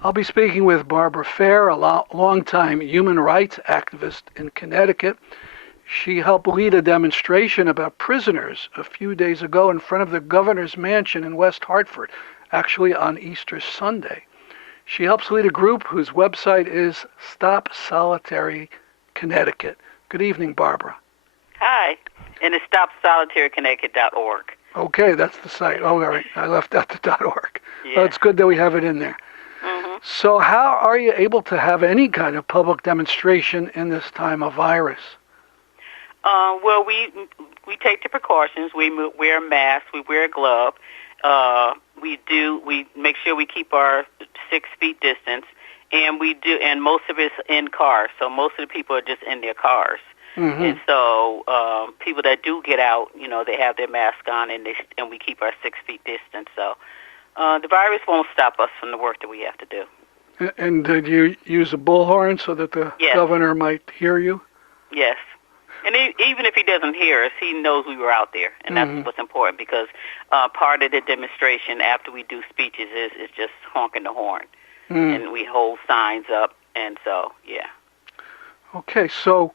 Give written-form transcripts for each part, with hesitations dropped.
I'll be speaking with Barbara Fair, a longtime human rights activist in Connecticut. She helped lead a demonstration about prisoners a few days ago in front of the governor's mansion in West Hartford, actually on Easter Sunday. She helps lead a group whose website is StopSolitaryCT. Good evening, Barbara. Hi, and it's StopSolitaryConnecticut.org. Okay, that's the site. Oh, all right. I left out the .org. Yeah. Well, it's good that we have it in there. Mm-hmm. So how are you able to have any kind of public demonstration in this time of virus? Well, we take the precautions. We wear masks. We wear a glove. We make sure we keep our 6 feet distance, and and most of it's in cars. So most of the people are just in their cars. Mm-hmm. And so people that do get out, they have their mask on, and we keep our 6 feet distance. So the virus won't stop us from the work that we have to do. And did you use a bullhorn so that the governor might hear you? Yes. And even if he doesn't hear us, he knows we were out there, and that's what's important, because part of the demonstration after we do speeches is just honking the horn, and we hold signs up, and so, yeah. Okay, so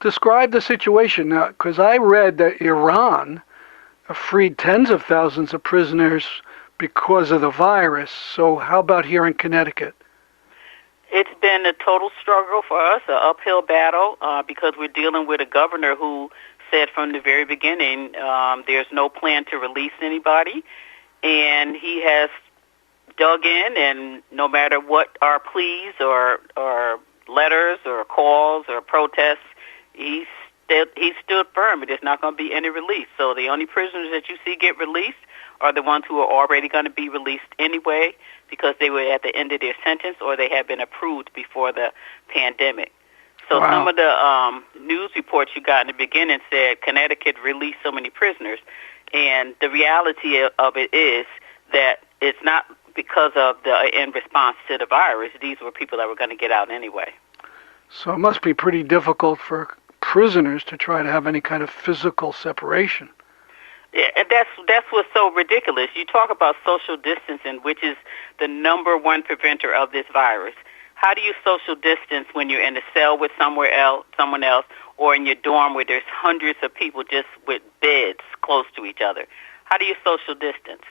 describe the situation now, because I read that Iran freed tens of thousands of prisoners because of the virus. So how about here in Connecticut? It's been a total struggle for us, an uphill battle, because we're dealing with a governor who said from the very beginning there's no plan to release anybody, and he has dug in, and no matter what our pleas or letters or calls or protests, he stood firm. There's not going to be any release. So the only prisoners that you see get released are the ones who are already going to be released anyway, because they were at the end of their sentence or they had been approved before the pandemic. So some of the news reports you got in the beginning said Connecticut released so many prisoners, and the reality of it is that it's not because of in response to the virus. These were people that were going to get out anyway. So it must be pretty difficult for prisoners to try to have any kind of physical separation. Yeah, and that's what's so ridiculous. You talk about social distancing, which is the number one preventer of this virus. How do you social distance when you're in a cell with someone else, or in your dorm where there's hundreds of people just with beds close to each other? How do you social distance?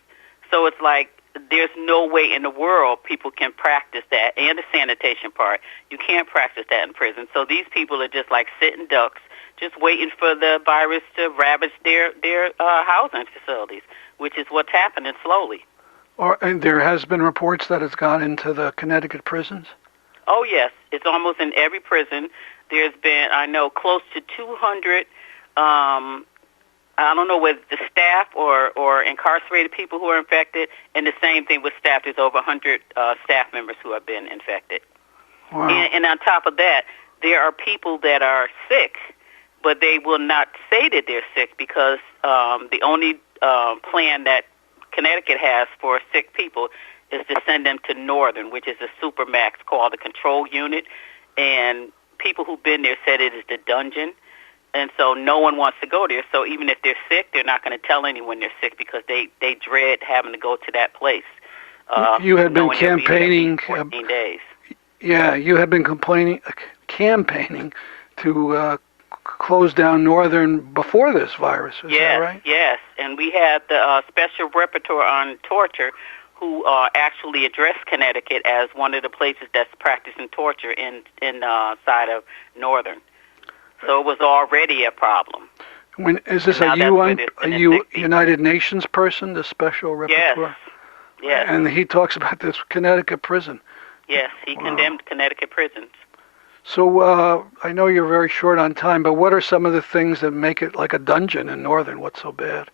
So it's like there's no way in the world people can practice that, and the sanitation part. You can't practice that in prison. So these people are just like sitting ducks, just waiting for the virus to ravage their housing facilities, which is what's happening slowly. And there has been reports that it's gone into the Connecticut prisons? Oh, yes. It's almost in every prison. There's been, I know, close to 200, I don't know whether the staff or incarcerated people who are infected, and the same thing with staff. There's over 100 staff members who have been infected. Wow. And on top of that, there are people that are sick, but they will not say that they're sick, because the only plan that Connecticut has for sick people is to send them to Northern, which is a supermax called the control unit. And people who've been there said it is the dungeon. And so no one wants to go there. So even if they're sick, they're not going to tell anyone they're sick, because they dread having to go to that place. You had been campaigning. 14 days. Yeah, you had been campaigning to close down Northern before this virus. Is that right? Yes. And we had the special rapporteur on torture who actually addressed Connecticut as one of the places that's practicing torture inside of Northern. So it was already a problem. Is this a United Nations person, the special rapporteur? Yes. And he talks about this Connecticut prison. Yes, he condemned Connecticut prisons. So I know you're very short on time, but what are some of the things that make it like a dungeon in Northern? What's so bad?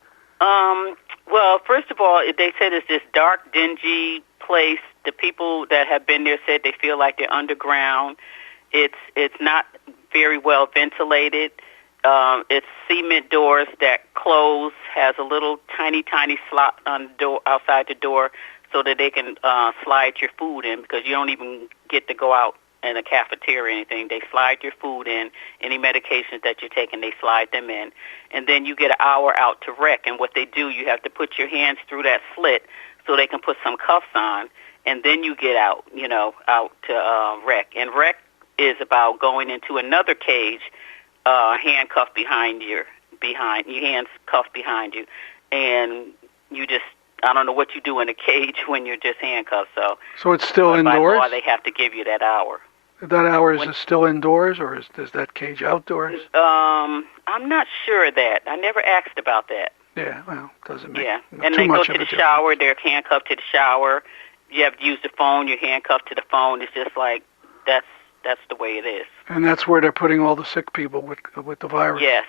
Well, first of all, they said it's this dark, dingy place. The people that have been there said they feel like they're underground. It's not very well ventilated. It's cement doors that close, has a little tiny slot on the door, outside the door, so that they can slide your food in, because you don't even get to go out in a cafeteria or anything. They slide your food in. Any medications that you're taking, they slide them in. And then you get an hour out to rec. And what they do, you have to put your hands through that slit so they can put some cuffs on. and then you get out, out to rec. And rec is about going into another cage, handcuffed behind your hands cuffed behind you, and you just, I don't know what you do in a cage when you're just handcuffed. So it's still indoors? By law, they have to give you that hour. That hour is still indoors, or is that cage outdoors? I'm not sure of that. I never asked about that. Yeah, well, doesn't make and too they much go of to a the shower. They're handcuffed to the shower. You have to use the phone. You're handcuffed to the phone. It's just like that's the way it is. And that's where they're putting all the sick people with the virus. Yes.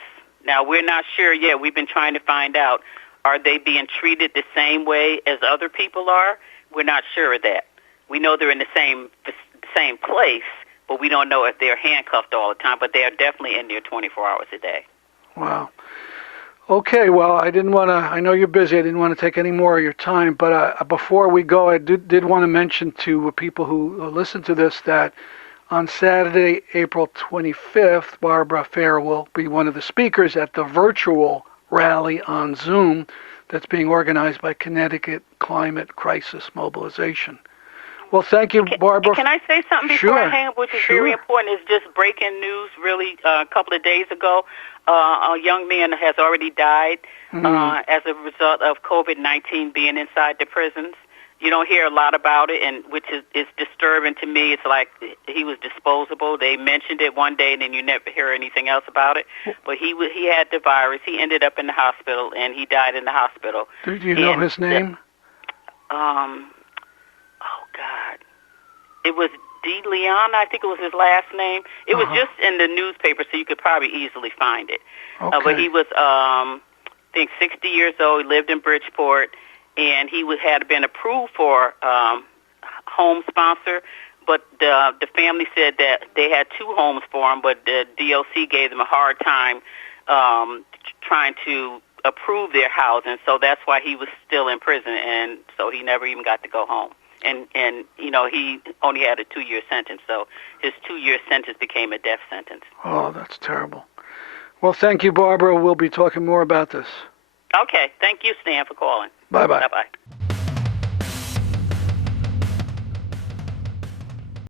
Now we're not sure yet. We've been trying to find out. Are they being treated the same way as other people are? We're not sure of that. We know they're in the same place, but we don't know if they're handcuffed all the time. But they are definitely in there 24 hours a day. Wow. Okay, well, I know you're busy. I didn't want to take any more of your time, but before we go, I did want to mention to people who listen to this that on Saturday, April 25th, Barbara Fair will be one of the speakers at the virtual rally on Zoom that's being organized by Connecticut Climate Crisis Mobilization. Well, thank you, Barbara. Can I say something before I hang up, which is very important? It's just breaking news, really. A couple of days ago, a young man has already died as a result of COVID-19 being inside the prisons. You don't hear a lot about it, and which is disturbing to me. It's like he was disposable. They mentioned it one day, and then you never hear anything else about it. But he had the virus. He ended up in the hospital, and he died in the hospital. Do you know his name? Oh, God. It was DeLeon, I think it was his last name. It was just in the newspaper, so you could probably easily find it. Okay. But he was, I think, 60 years old. He lived in Bridgeport, and he had been approved for home sponsor, but the family said that they had two homes for him, but the DOC gave them a hard time trying to approve their housing, so that's why he was still in prison, and so he never even got to go home. And he only had a 2-year sentence, so his 2-year sentence became a death sentence. Oh, that's terrible. Well, thank you, Barbara. We'll be talking more about this. Okay. Thank you, Stan, for calling. Bye-bye. Bye-bye.